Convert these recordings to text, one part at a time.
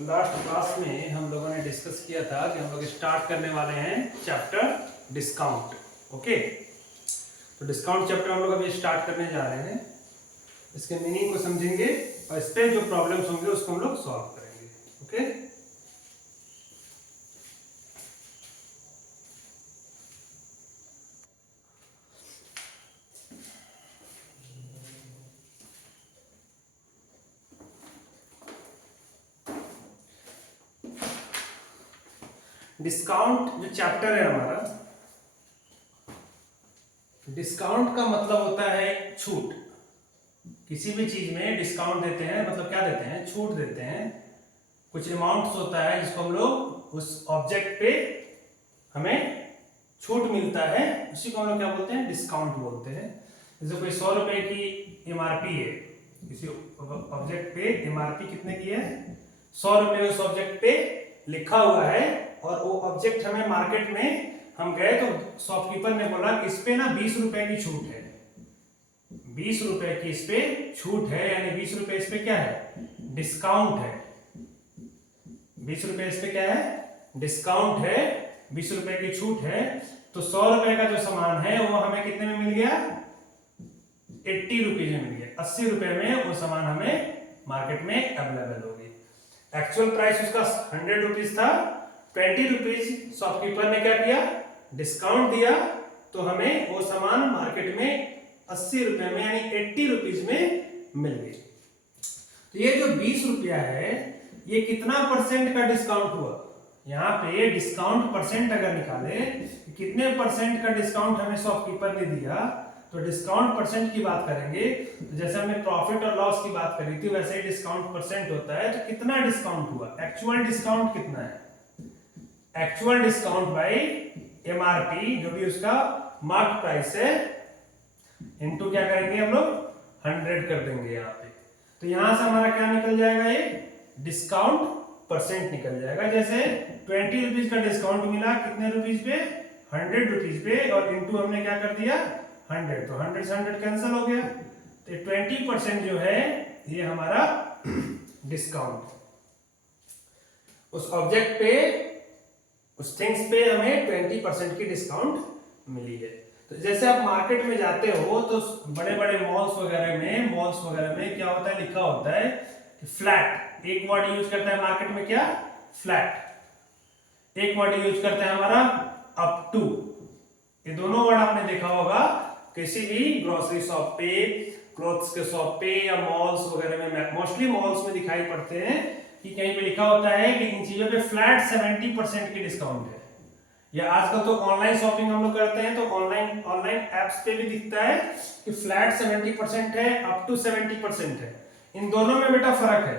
Last class में हम लोगों ने डिस्कस किया था कि हम लोग स्टार्ट करने वाले हैं चैप्टर डिस्काउंट। ओके, तो डिस्काउंट चैप्टर हम लोग अभी स्टार्ट करने जा रहे हैं। इसके मीनिंग को समझेंगे और इस पे जो प्रॉब्लम्स होंगे उसको हम लोग सॉल्व करेंगे। ओके, डिस्काउंट जो चैप्टर है हमारा, डिस्काउंट का मतलब होता है छूट। किसी भी चीज में डिस्काउंट देते हैं, मतलब क्या देते हैं? छूट देते हैं। कुछ अमाउंट्स होता है जिसको हम लोग उस ऑब्जेक्ट पे हमें छूट मिलता है, उसी को हम लोग क्या बोलते हैं? डिस्काउंट बोलते हैं। जैसे कोई 100 रुपए की एमआरपी है, किसी ऑब्जेक्ट पे एमआरपी कितने की है? 100 रुपए उस ऑब्जेक्ट पे लिखा हुआ है और वो ऑब्जेक्ट हमें मार्केट में हम गए तो शॉपकीपर ने बोला कि इस पे ना 20 रुपए की छूट है, 20 रुपए की इस पे छूट है, यानी 20 रुपए इस पे क्या है? डिस्काउंट है। 20 रुपए इस पे क्या है? डिस्काउंट है, 20 रुपए की छूट है। तो 100 रुपए का जो सामान है वो हमें कितने में मिल गया? 80 रुपीज में मिल गया। 80 रुपए में वो सामान हमें मार्केट में अवेलेबल होगी। एक्चुअल प्राइस उसका 100 रुपीज था, 20 रुपीज शॉपकीपर ने क्या किया? डिस्काउंट दिया, तो हमें वो सामान मार्केट में 80 रुपए में यानी 80 रुपीज में मिल गई। तो ये जो 20 रुपया है, ये कितना परसेंट का डिस्काउंट हुआ? यहाँ पे डिस्काउंट परसेंट अगर निकाले, कितने परसेंट का डिस्काउंट हमें शॉपकीपर ने दिया, तो डिस्काउंट परसेंट की बात करेंगे। तो जैसे हमने प्रॉफिट और लॉस की बात करी थी, वैसे ही डिस्काउंट परसेंट होता है। तो कितना डिस्काउंट हुआ? एक्चुअल डिस्काउंट कितना है? एक्चुअल डिस्काउंट बाय एमआरपी, जो भी उसका मार्क प्राइस है, इनटू क्या करेंगे हम लोग? 100 कर देंगे यहाँ पे। तो यहां से हमारा क्या निकल जाएगा? ये डिस्काउंट परसेंट निकल जाएगा। जैसे 20 रुपीज का डिस्काउंट मिला, कितने रुपीज पे? 100 रुपीज पे, और इनटू हमने क्या कर दिया? 100। तो 100 से 100 कैंसिल हो गया। तो 20% जो है ये हमारा डिस्काउंट, उस ऑब्जेक्ट पे, उस थिंग्स पे हमें 20% की डिस्काउंट मिली है। तो जैसे आप मार्केट में जाते हो तो बड़े बड़े मॉल्स वगैरह में क्या होता है? लिखा होता है कि फ्लैट। एक वर्ड यूज करता है मार्केट में, क्या? फ्लैट। एक वर्ड यूज करता है हमारा अप टू। ये दोनों वर्ड आपने देखा होगा किसी भी ग्रोसरी शॉप पे, क्लोथ्स के शॉप पे या मॉल्स वगैरह में। मोस्टली मॉल्स में दिखाई पड़ते हैं कि कहीं पे लिखा होता है कि इन चीजों पे फ्लैट 70% की डिस्काउंट है। या आजकल तो ऑनलाइन शॉपिंग हम लोग करते हैं, तो ऑनलाइन एप्स पे भी दिखता है कि फ्लैट 70% है, अप टू 70% है। इन दोनों में बेटा फर्क है,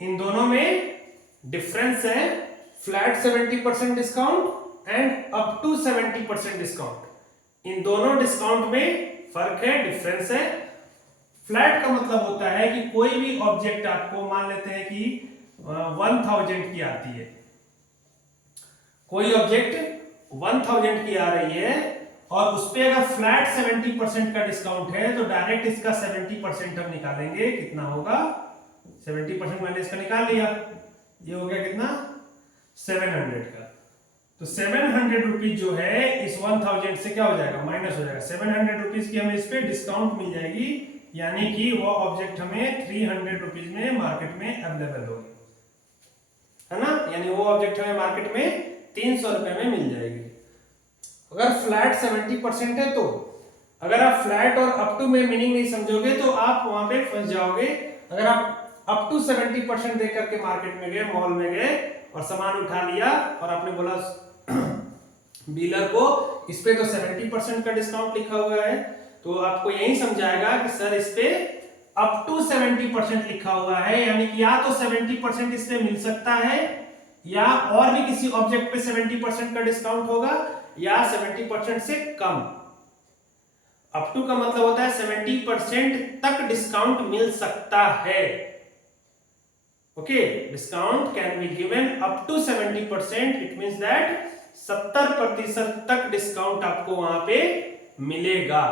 इन दोनों में डिफरेंस है। Flat 70% discount and up to 70% discount, इन दोनों डिस्काउंट में फर्क है, डिफरेंस है। फ्लैट का मतलब होता है कि कोई भी ऑब्जेक्ट आपको, मान लेते हैं कि 1000 की आती है, कोई ऑब्जेक्ट 1000 की आ रही है और उस पे अगर फ्लैट 70% का डिस्काउंट है, तो डायरेक्ट इसका 70% हम निकालेंगे। कितना होगा? 70% मैंने इसका निकाल लिया, ये हो गया कितना? 700 का। तो 700 रुपीज जो है इस 1000 से क्या हो जाएगा? माइनस हो जाएगा। 700 रुपीज की हमें इस पे डिस्काउंट मिल जाएगी, यानी कि वो ऑब्जेक्ट हमें 300 रुपीज में मार्केट में अवेलेबल होगी, है ना? यानी वो ऑब्जेक्ट हमें मार्केट में 300 रुपए में मिल जाएगी। अगर फ्लैट 70% है, तो अगर आप फ्लैट और अप टू में मीनिंग नहीं समझोगे तो आप वहां पे फंस जाओगे। अगर आप अप टू 70% दे करके मार्केट में गए, मॉल में गए और सामान उठा लिया और आपने बोला डीलर को इस पे तो 70% का डिस्काउंट लिखा हुआ है, तो आपको यही समझाएगा कि सर इस पे अप टू 70% लिखा हुआ है, यानी कि या तो 70% इस पे मिल सकता है, या और भी किसी ऑब्जेक्ट पे 70% का डिस्काउंट होगा, या 70% से कम। अप टू का मतलब होता है 70% तक डिस्काउंट मिल सकता है। Okay, discount can be given up to 70%। It means that 70% तक डिस्काउंट आपको वहां पे मिलेगा,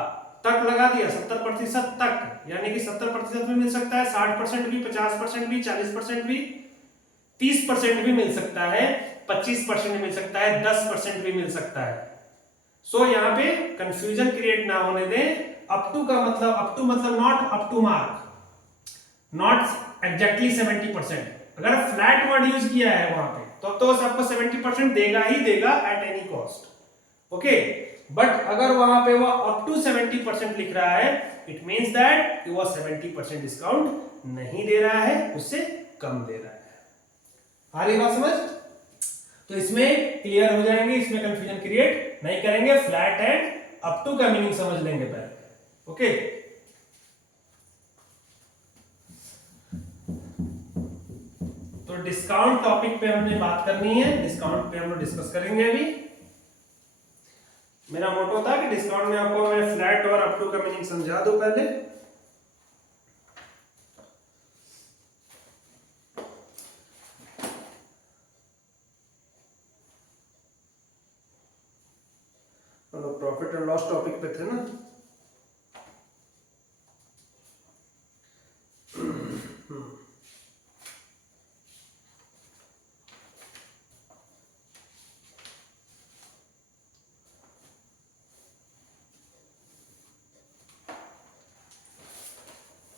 तक लगा दिया, 70% तक, यानी कि 70% भी मिल सकता है, 60% भी, 50% भी, 40% भी, 30% भी मिल सकता है, 25% भी मिल सकता है, 10% भी मिल सकता है। सो यहाँ पे कंफ्यूजन क्रिएट ना होने दें। अप टू का मतलब, अप टू मतलब not up to mark, not exactly 70%। अगर फ्लैट वर्ड यूज किया है वहां पे तो आपको 70% देगा ही देगा at any cost. Okay, but अगर वहां पे वो अप टू 70% लिख रहा है, इट मींस दैट कि वो 70% डिस्काउंट नहीं दे रहा है, उससे कम दे रहा है। आ रही बात समझ? तो इसमें क्लियर हो जाएंगे, इसमें कंफ्यूजन क्रिएट नहीं करेंगे। फ्लैट एंड अप टू का मीनिंग समझ लेंगे पहले। ओके, तो डिस्काउंट टॉपिक पे हमने बात करनी है, डिस्काउंट पे हम लोग डिस्कस करेंगे अभी। मेरा मोटो था कि डिस्काउंट में आपको मैं फ्लैट और अप टू का मीनिंग समझा दूं पहले। प्रॉफिट एंड लॉस टॉपिक पे थे ना।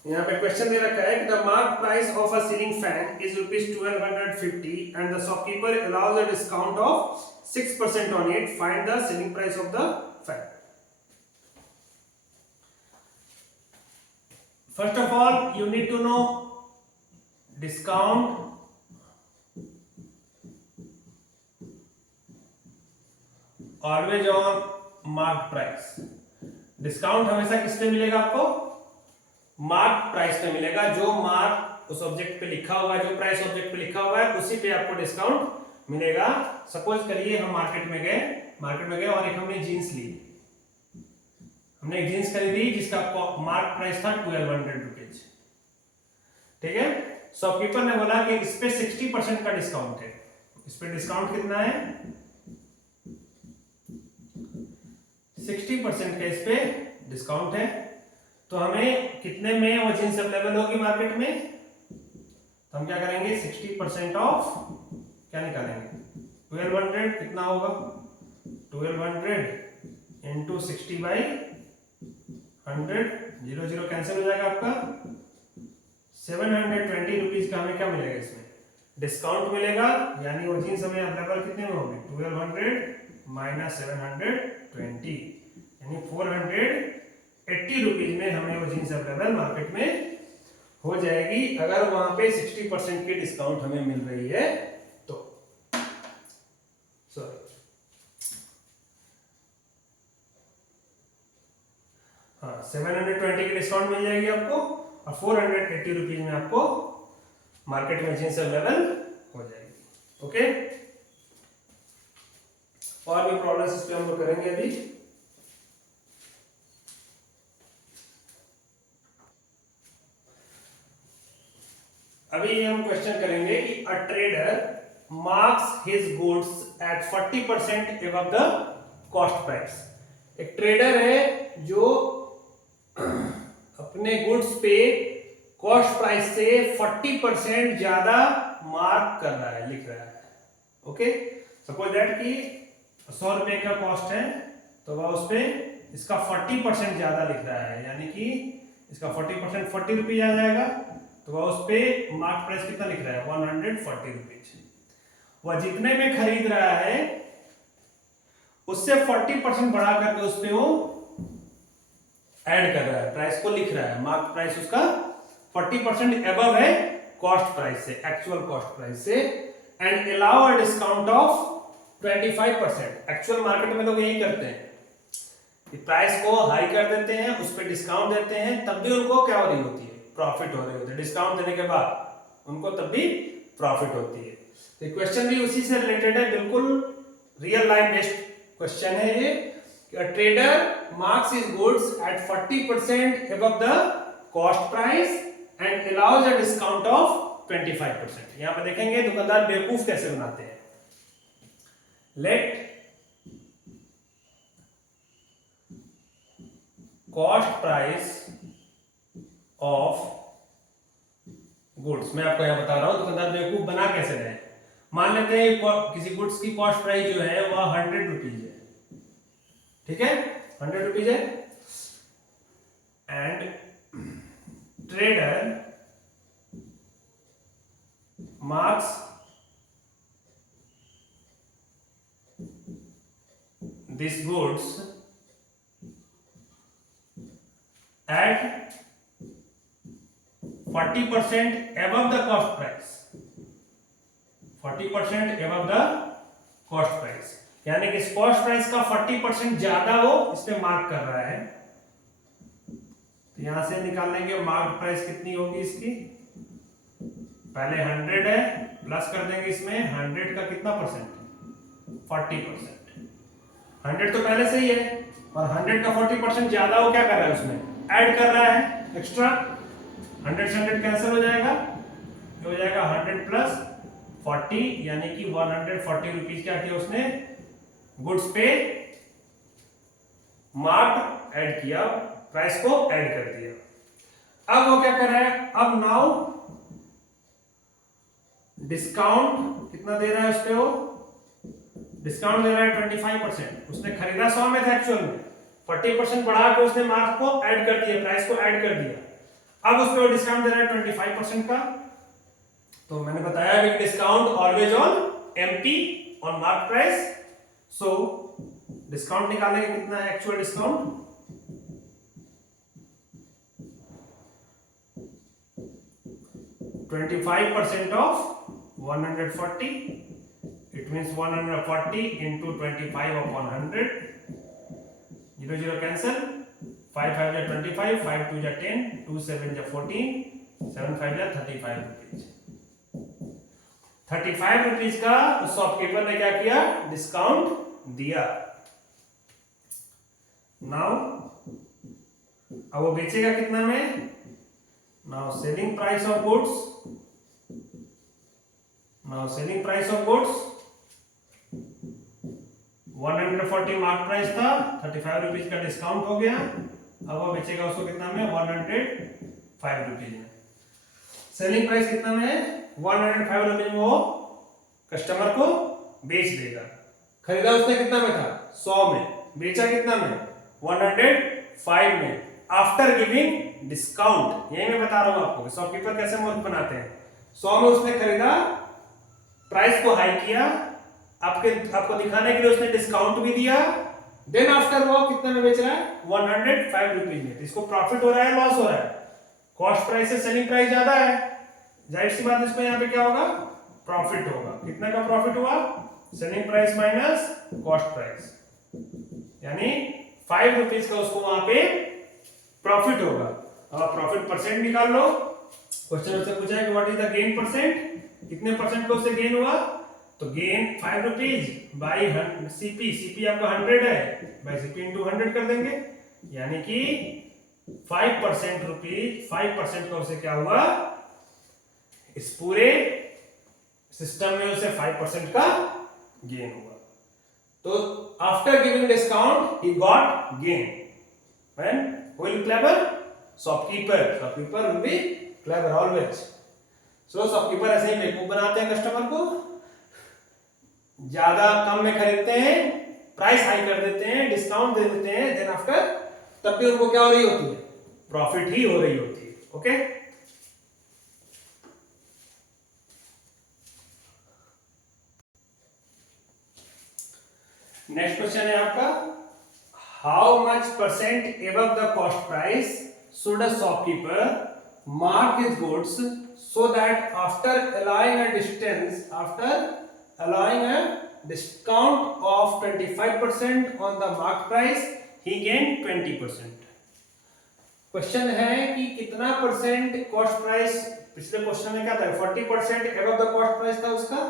यहाँ पे क्वेश्चन दे रखा है कि the mark price of a ceiling fan is ₹1250 and the shopkeeper allows a discount of 6% on it, find the selling price of the fan. First of all you need to know discount always on mark price. Discount हमेशा किस पे मिलेगा आपको? Mark price पे मिलेगा। जो mark उस object पे लिखा हुआ है, जो प्राइस ऑब्जेक्ट पे लिखा हुआ है, उसी पे आपको डिस्काउंट मिलेगा। सपोज करिए हम मार्केट में गए और एक हमने जीन्स ली, हमने एक जीन्स खरीदी जिसका मार्क प्राइस था 1200 रुपीज। ठीक है, शॉपकीपर ने बोला कि इस पे 60% का डिस्काउंट है। इस पे डिस्काउंट कितना है? 60% का इस पे डिस्काउंट है। तो हमें कितने में वो जींस अवेलेबल होगी मार्केट में? तो हम क्या करेंगे? 60% ऑफ क्या निकालेंगे? 1200 कितना होगा? 1200 इंटू 60/100, 0 0 कैंसिल हो जाएगा आपका। 720 रुपीज का हमें क्या मिलेगा? इसमें डिस्काउंट मिलेगा, यानी वो जींस हमें अवेलेबल कितने में होगी? 1200 माइनस 720, यानी 480 रुपीज में हमें वो जींस अवेलेबल मार्केट में हो जाएगी, अगर वहां पे 60% की डिस्काउंट हमें मिल रही है तो। सॉरी, हाँ, 720 की डिस्काउंट मिल जाएगी आपको और 480 रुपीज में आपको मार्केट में जींस अवेलेबल हो जाएगी। ओके, और भी प्रॉब्लम्स इस पे हम लोग करेंगे अभी। अभी हम क्वेश्चन करेंगे कि a trader marks his goods at 40% above the cost price. एक ट्रेडर है जो अपने गुड्स पे कॉस्ट प्राइस से 40% ज्यादा मार्क कर रहा है, लिख रहा है। ओके, सपोज दैट कि 100 रुपए का कॉस्ट है तो वह उस पे इसका 40% ज्यादा लिख रहा है, यानी कि इसका 40% 40 रुपीज आ जाएगा। तो वह उस पे मार्क प्राइस कितना लिख रहा है? 140 रुपीज। वह जितने में खरीद रहा है उससे 40% बढ़ा करके उस पे वो ऐड कर रहा है, प्राइस को लिख रहा है। मार्क प्राइस उसका 40% एबव है कॉस्ट प्राइस से, एक्चुअल कॉस्ट प्राइस से, and allow a discount of 25%। Actual market में लोग यही करते हैं, प्राइस को हाई कर देते हैं, उस पर डिस्काउंट देते हैं, तब भी उनको क्या हो रही होती है? प्रॉफिट हो रही होती है। डिस्काउंट देने के बाद उनको तब भी प्रॉफिट होती है। तो क्वेश्चन भी उसी से रिलेटेड है, बिल्कुल रियल लाइफ बेस्ड क्वेश्चन है ये। Trader marks his goods at 40% above the cost price and allows a discount of 25%। यहां पर देखेंगे दुकानदार बेवकूफ कैसे बनाते हैं। Let cost price of goods. मैं आपको यहां बता रहा हूं, दुकानदार बेवकूफ बना कैसे रहे। मान लेते हैं किसी गुड्स की कॉस्ट प्राइस जो है वह 100 रुपीज है, ठीक है, 100 रुपीज है, and trader marks these goods at 40% above the cost price, 40% above the cost price, यानी कि इस कॉस्ट प्राइस का 40% ज्यादा वो इस पे मार्क कर रहा है। तो यहां से निकाल लेंगे मार्क प्राइस कितनी होगी इसकी, पहले 100 है, प्लस कर देंगे इसमें 100 का कितना परसेंट, 40%। 100 तो पहले से ही है, और 100 का 40% ज्यादा वो क्या कर रहा है, उसमें ऐड कर रहा है एक्स्ट्रा। 100 से 100 कैंसिल हो जाएगा, हो जाएगा 100 प्लस 40, यानी कि 140 रुपीज क्या किया उसने, गुड्स पे मार्क ऐड किया, प्राइस को ऐड कर दिया। अब वो क्या कर रहा है, अब नाउ डिस्काउंट कितना दे रहा है उस पे, वो डिस्काउंट दे रहा है 25%। उसने खरीदा 100 में था, एक्चुअल में 40% बढ़ा के उसने मार्क को ऐड कर दिया, प्राइस को ऐड कर दिया। अब उस पे वो डिस्काउंट दे रहा है 25% का। तो मैंने बताया कि discount always on MP on mark price. So discount निकालेंगे कितना है actual discount, 25% of 140, it means 140 into 25 upon 100, 0 0 cancel, 5 5 ja 25, 5 2 ja 10, 2 7 ja 14, 7 5 ja 35 rupees. 35 rupees का शॉपकीपर ने क्या किया, डिस्काउंट दिया। नाउ अब वो बेचेगा कितना में, now selling price of goods, now selling price of goods 140 mark price था, 35 रुपीज का डिस्काउंट हो गया। अब वो बेचेगा उसको कितना में, 105 रुपीज में। सेलिंग प्राइस कितना में है, 105 रुपीज में वो कस्टमर को बेच देगा। खरीदा उसने कितना में था, 100 में, बेचा कितना में, 105 में, आफ्टर गिविंग डिस्काउंट। यही मैं बता रहा हूं आपको शॉपकीपर कैसे मूर्ख बनाते हैं। 100 में उसने खरीदा, प्राइस को हाई किया, आपको दिखाने के लिए उसने डिस्काउंट भी दिया, देन आफ्टर वो कितने में बेच रहा है, 105 रुपीज में। इसको प्रॉफिट हो रहा है, लॉस हो रहा है, कॉस्ट प्राइस से सेलिंग प्राइस ज्यादा है, जाहिर सी बात है इसको यहाँ पे क्या होगा, प्रॉफिट होगा। कितने का प्रॉफिट हुआ, selling price minus cost price, यानी 5 रुपीज का उसको वहां पे प्रॉफिट होगा। अब आप प्रॉफिट परसेंट निकाल लो, क्वेश्चन से पूछा है कि what is the gain percent, कितने परसेंट का उससे गेन हुआ, तो gain 5 rupees by CP, CP आपका 100 है, बाई सीपी इंटू 100 कर देंगे, यानी कि 5% रुपीज, 5% का उसे क्या हुआ, इस पूरे सिस्टम में उसे 5% का गेन हुआ। तो after giving discount he got gain. When who will clever, shopkeeper, shopkeeper will be clever always. So shopkeeper ऐसे ही बेवकूफ बनाते हैं कस्टमर को, ज्यादा कम में खरीदते हैं, प्राइस हाई कर देते हैं, डिस्काउंट दे देते हैं, देन आफ्टर तब भी उनको क्या हो रही होती है, प्रॉफिट ही हो रही होती है। ओके, नेक्स्ट क्वेश्चन है आपका, how much percent above the cost price should a shopkeeper mark his goods so that after allowing a discount of 25% on the mark price he gained 20%। Question है कि कितना percent cost price, पिछले question में क्या था, 40% above the cost price था उसका,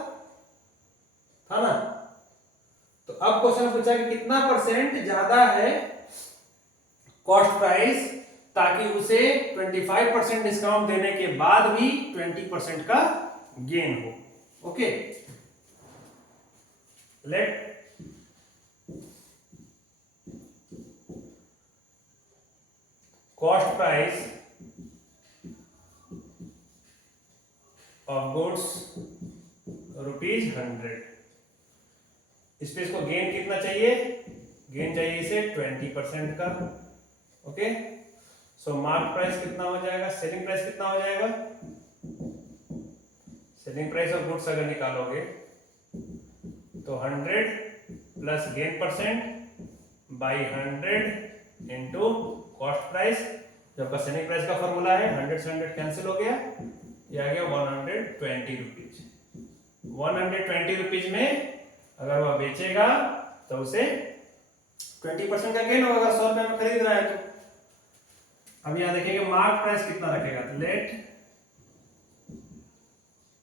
था ना। तो अब क्वेश्चन पूछा कि कितना परसेंट ज्यादा है कॉस्ट प्राइस, ताकि उसे 25% डिस्काउंट देने के बाद भी 20% का गेन हो। Okay, let cost price of goods ₹100। इस पे इसको गेन कितना चाहिए? गेन चाहिए इसे 20% का। ओके, सो मार्क प्राइस कितना हो जाएगा, सेलिंग प्राइस कितना हो जाएगा? सेलिंग प्राइस ऑफ गुड्स अगर निकालोगे तो 100 plus gain percent by 100 into cost price. जो आपका सेलिंग प्राइस का फॉर्मूला है, 100 से 100 कैंसिल हो गया, ये आ गया 120 रुपीज। 120 रुपीज में अगर वह बेचेगा तो उसे 20% का गेन होगा, 100 रुपए में खरीद रहा है तो। अब यहां देखेंगे मार्क प्राइस कितना रखेगा, तो let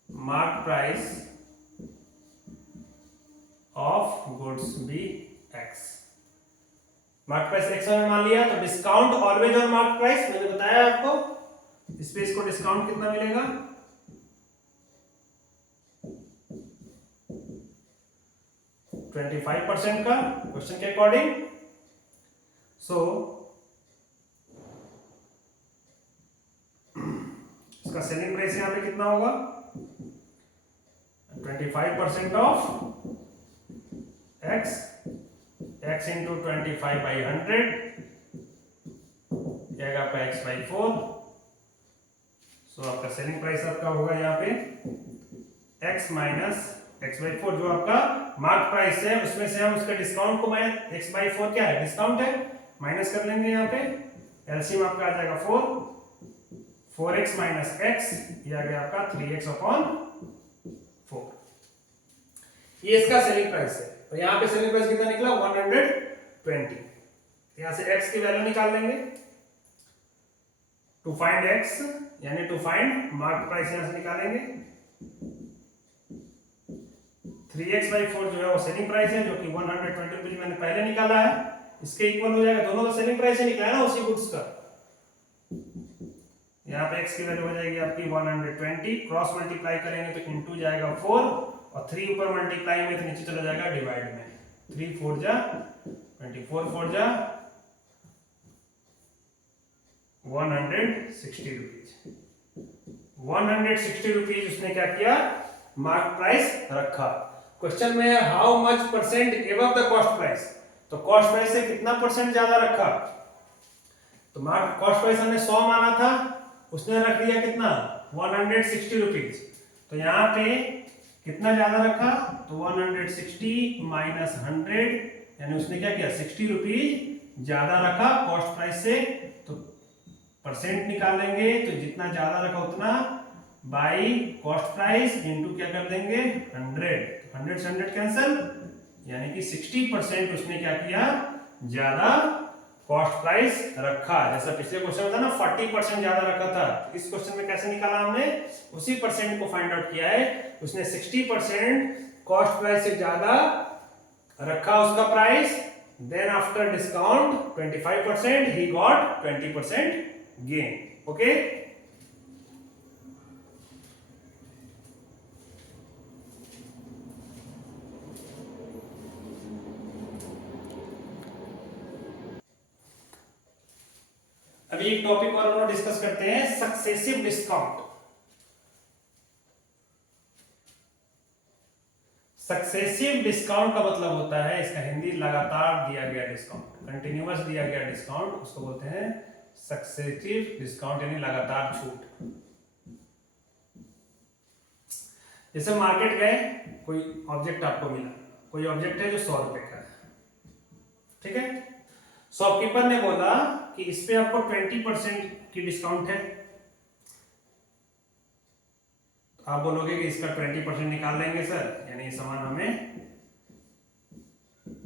mark price of goods be X. Mark price X में मान लिया तो discount always on mark price, मैंने बताया आपको। इस पे इसको डिस्काउंट कितना मिलेगा, 25% का क्वेश्चन के अकॉर्डिंग। सो इसका सेलिंग प्राइस यहां पे कितना होगा, 25% of x, x into 25 by 100 जाएगा आपका x बाई 4। सो आपका सेलिंग प्राइस आपका होगा यहाँ पे x माइनस x बाई 4, जो आपका मार्क प्राइस है उसमें से हम उसके डिस्काउंट को माइनस x बाई 4 क्या है, डिस्काउंट है, माइनस कर लेंगे। यहाँ पे एलसीएम आपका आ जाएगा 4x माइनस x, ये आ गया आपका 3x अपॉन 4। ये इसका सेलिंग प्राइस है। तो यहाँ पे सेलिंग प्राइस कितना निकला, 120। यहाँ से x की वैल्यू निकाल लेंगे टू फाइंड x, यानी टू फाइंड मार्क प्राइस यहाँ से निकालेंगे। 3x बाई 4 जो है वो सेलिंग प्राइस है, जो कि 120 रुपीज मैंने पहले निकाला है, इसके इक्वल हो जाएगा। दोनों तो सेलिंग प्राइस ही निकला है ना उसी गुड्स का। यहाँ पे x की वैल्यू हो जाएगी आपकी 120, क्रॉस मल्टीप्लाई करेंगे तो इनटू जाएगा 4 और 3 ऊपर मल्टीप्लाई में तो नीचे चला जाएगा डिवाइड में। 3 4 जा 24, 4 जा 160 रुपीज। 160 रुपीज उसने क्या किया, मार्क प्राइस रखा। क्वेश्चन में है how much percent above the cost price, तो कॉस्ट प्राइस से कितना परसेंट ज्यादा रखा। तो मार्क कॉस्ट प्राइस हमने 100 माना था, उसने रख दिया कितना, 160 रुपीज। तो यहाँ पे कितना ज्यादा रखा, तो 160 माइनस 100, यानी उसने क्या किया, 60 रुपीज ज्यादा रखा कॉस्ट प्राइस से। तो परसेंट निकालेंगे तो जितना ज्यादा रखा उतना बाई कॉस्ट प्राइस इनटू क्या कर देंगे 100। 100 से 100 कैंसिल, यानी कि 60% उसने क्या किया, ज्यादा कॉस्ट प्राइस रखा। जैसा पिछले क्वेश्चन में था ना 40% ज्यादा रखा था, इस क्वेश्चन में कैसे निकाला हमने, उसी परसेंट को फाइंड आउट किया है। उसने 60% कॉस्ट प्राइस से ज्यादा रखा उसका price, then after discount 25% he got 20% gain. Okay, अभी एक टॉपिक और हम लोग डिस्कस करते हैं, सक्सेसिव डिस्काउंट। सक्सेसिव डिस्काउंट का मतलब होता है, इसका हिंदी लगातार दिया गया डिस्काउंट, कंटिन्यूअस दिया गया डिस्काउंट, उसको बोलते हैं सक्सेसिव डिस्काउंट, यानी लगातार छूट। जैसे मार्केट गए, कोई ऑब्जेक्ट आपको मिला, कोई ऑब्जेक्ट है जो 100 रुपए का है, ठीक है। शॉपकीपर ने बोला कि इस पे आपको 20% की डिस्काउंट है। तो आप बोलोगे कि इसका 20% निकाल लेंगे सर, यानी ये सामान हमें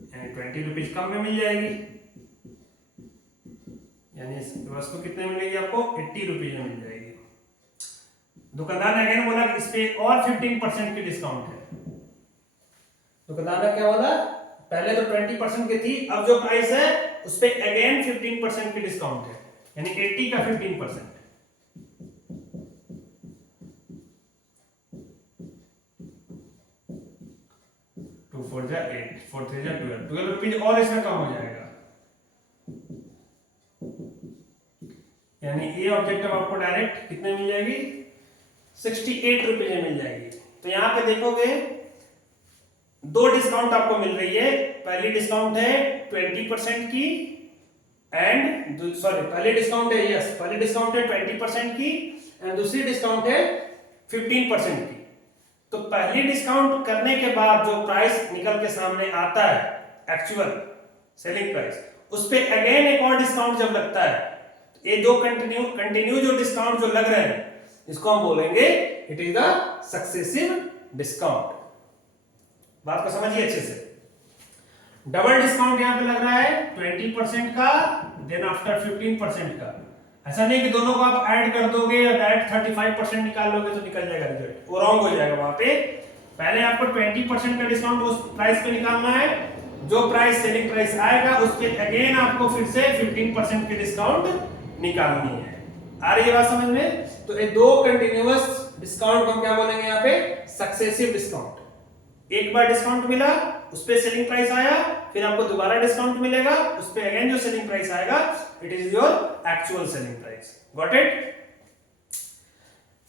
यानी 20 रुपीज कम में मिल जाएगी, यानी इस वस्तु कितने मिलेगी आपको, 80 रुपीज में मिल जाएगी। दुकानदार ने अगेन बोला कि इस पे और 15% की डिस्काउंट है। दुकानदार ने क्या बोला, पहले तो 20% की थी, अब जो प्राइस है उस पे अगेन 15% की डिस्काउंट है, यानी 80 का 15%। टू 4 जा 8, 4 3 जा 12 रुपीज और इसमें कम हो जाएगा। ऑब्जेक्ट अब आपको डायरेक्ट कितने मिल जाएगी, 68 रुपीज में मिल जाएगी। तो यहाँ पे देखोगे दो डिस्काउंट आपको मिल रही है। पहली डिस्काउंट है 20% की एंड सॉरी पहली डिस्काउंट है पहली डिस्काउंट है 20% की एंड दूसरी डिस्काउंट है 15% की। तो पहली डिस्काउंट करने के बाद जो प्राइस निकल के सामने आता है एक्चुअल सेलिंग प्राइस, उस पे अगेन एक और डिस्काउंट जब लगता है, ये दो कंटिन्यू जो डिस्काउंट जो लग रहे हैं इसको हम बोलेंगे it is the successive discount. बात को समझिए अच्छे से। डबल डिस्काउंट यहां पे लग रहा है 20% का देन आफ्टर 15% का। ऐसा नहीं कि दोनों को आप ऐड कर दोगे या डायरेक्ट 35% निकाल लोगे तो निकल जाएगा रिजल्ट, वो रॉन्ग हो जाएगा। वहां पे पहले आपको 20% का डिस्काउंट उस प्राइस पे निकालना है, जो प्राइस सेलिंग प्राइस आएगा उस पे अगेन आपको फिर से 15% की डिस्काउंट निकालनी है। आ रही है बात समझ में? तो ये दो कंटिन्यूअस डिस्काउंट को हम क्या बोलेंगे यहाँ पे, सक्सेसिव डिस्काउंट। एक बार डिस्काउंट मिला उस पे सेलिंग प्राइस आया, फिर आपको दोबारा डिस्काउंट मिलेगा उस पे अगेन जो सेलिंग प्राइस आएगा it is your actual selling price. Got it?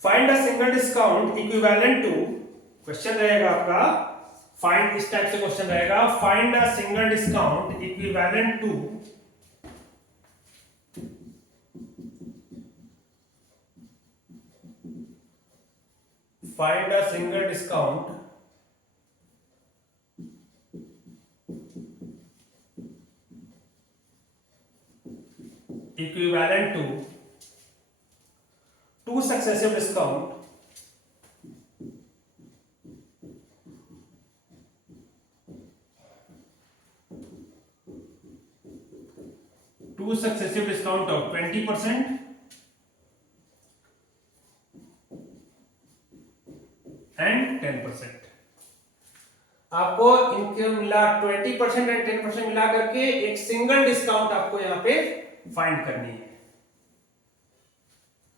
Find a single discount equivalent to, question रहेगा आपका फाइंड, इस टाइप से क्वेश्चन रहेगा, find a single discount equivalent to find a single discount equivalent to two successive discount of 20% and 10%। आपको इनके मिला 20% and 10% मिला करके एक सिंगल डिस्काउंट आपको यहां पे फाइंड करनी है।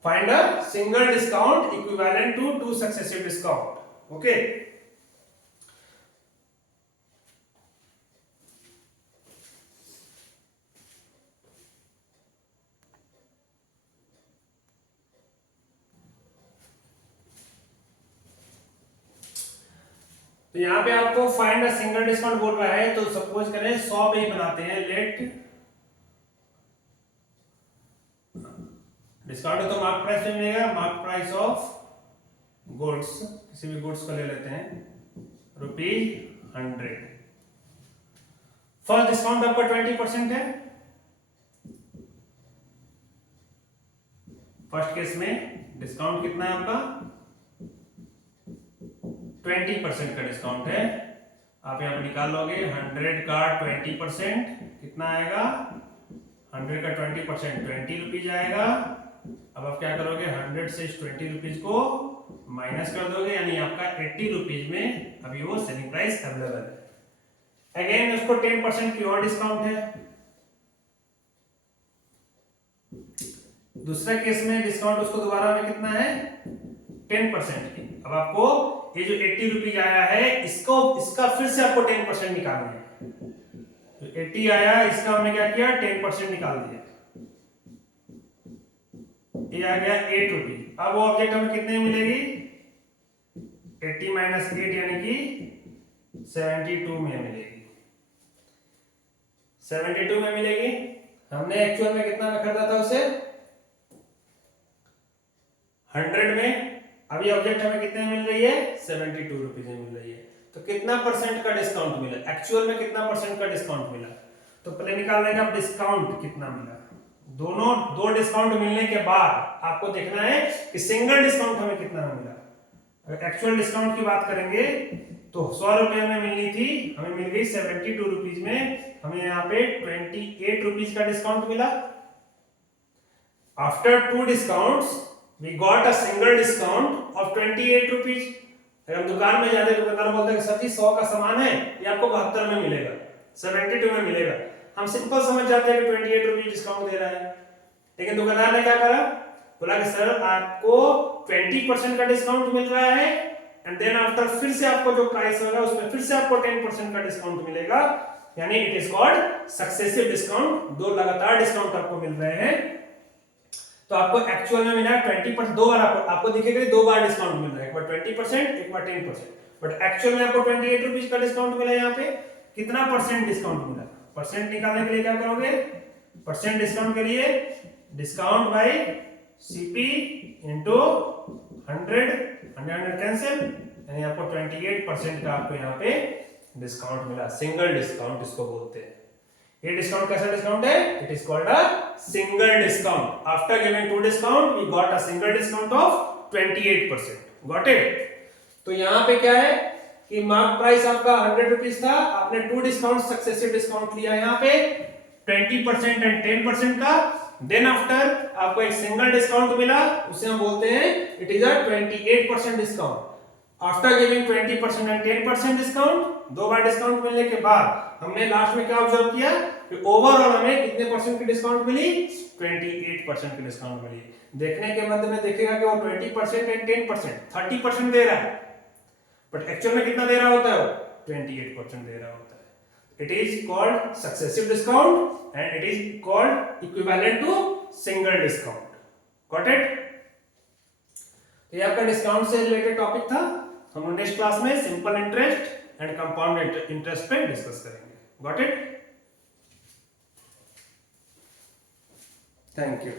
Find a single discount equivalent to two successive discount. Okay, तो यहां पे आपको फाइंड अ सिंगल डिस्काउंट बोल रहा है, तो सपोज करें 100 पे ही बनाते हैं। लेट डिस्काउंट तो मार्क प्राइस में मिलेगा, मार्क प्राइस ऑफ गुड्स, किसी भी गुड्स को ले लेते हैं ₹100। फर्स्ट डिस्काउंट आपका 20% है। फर्स्ट केस में डिस्काउंट कितना है आपका, 20% का डिस्काउंट है। आप यहां पे निकाल लोगे 100 का 20% कितना आएगा, 100 का 20% 20 रुपीज आएगा। अब आप क्या करोगे, 100 से 20 रुपीज को माइनस कर दोगे, यानी आपका 80 रुपीज में अभी वो सेलिंग प्राइस अवेलेबल है। अगेन उसको 10% की और डिस्काउंट है। दूसरा केस में डिस्काउंट उसको दोबारा में कितना है, 10% की। अब आपको ये जो 80 रुपीज आया है इसका फिर से आपको 10% निकालना है। तो 80 आया, इसका हमने क्या किया, 10% निकाल दिया, ये आ गया 8 रुपीज। अब वो ऑब्जेक्ट हमें कितने में मिलेगी, 80 माइनस 8 यानी कि 72 में मिलेगी। 72 में मिलेगी। हमने एक्चुअल में कितना में खरीदा था उसे, 100 में। अभी ऑब्जेक्ट हमें कितने में मिल रही है, 72 रुपीज में मिल रही है। तो कितना परसेंट का डिस्काउंट मिला, एक्चुअल में कितना परसेंट का डिस्काउंट मिला, तो पहले निकाल लेंगे आप डिस्काउंट कितना मिला। दो डिस्काउंट मिलने के बाद आपको देखना है कि सिंगल डिस्काउंट हमें कितना मिला। अगर एक्चुअल डिस्काउंट की बात करेंगे तो 100 रुपए में मिलनी थी, हमें मिल गई 72 रुपीज में। हमें यहाँ पे 28 रुपीज का डिस्काउंट मिला। After two discounts we got a single discount of 28 rupees। अगर हम दुकान में जाते हैं तो दुकानदार बोलता है कि सर जी 100 का सामान है, ये आपको 72 में मिलेगा, 72 में मिलेगा। हम सिंपल समझ जाते हैं कि 28 रुपीज डिस्काउंट दे रहा है। लेकिन दुकानदार ने क्या करा, बोला कि सर आपको 20% का डिस्काउंट मिल रहा है एंड देन आफ्टर फिर से आपको जो प्राइस होगा उसमें फिर से आपको 10% का डिस्काउंट मिलेगा, यानी it is called successive discount. दो लगातार डिस्काउंट आपको मिल रहे हैं। तो आपको एक्चुअल में मिला 20%, दो बार आपको दिखेगा दो बार डिस्काउंट मिल रहा है, एक बार 20%, एक बार 10%, बट एक्चुअल में आपको 28 रुपीज का डिस्काउंट मिला। यहाँ पे कितना परसेंट डिस्काउंट मिला? परसेंट निकालने के लिए क्या करोगे? परसेंट डिस्काउंट के लिए discount bye CP into 100, 100 cancel, यानी आपको 28% का आपको यहाँ पे डिस्काउंट मिला। सिंगल डिस्काउंट इसको बोलते हैं। ये डिस्काउंट कैसा डिस्काउंट है? It is called a single discount. After giving two discount we got a single discount of 28%। Got it? तो यहाँ पे क्या है कि मार्क प्राइस आपका 100 रुपीज था, आपने टू डिस्काउंट सक्सेसिव डिस्काउंट लिया यहाँ पे 20% एंड 10% का, देन आफ्टर आपको एक सिंगल डिस्काउंट मिला, उसे हम बोलते हैं it is a 28% discount. After giving 20% and 10% discount, दो बार डिस्काउंट मिलने के बाद हमने लास्ट में क्या ऑब्जर्व किया कि ओवरऑल हमें कितने परसेंट की डिस्काउंट मिली? 28% की डिस्काउंट मिली। देखने के मध्य में देखेगा कि वो 20% एंड 10% 30% दे रहा है, बट एक्चुअल में कितना दे रहा होता है? वो 28% दे रहा होता है। It is called successive discount and it is called equivalent to single discount. Got it? तो ये आपका डिस्काउंट से रिलेटेड टॉपिक था। हम नेक्स्ट क्लास में simple interest and compound interest पे डिस्कस करेंगे। Got it? Thank you.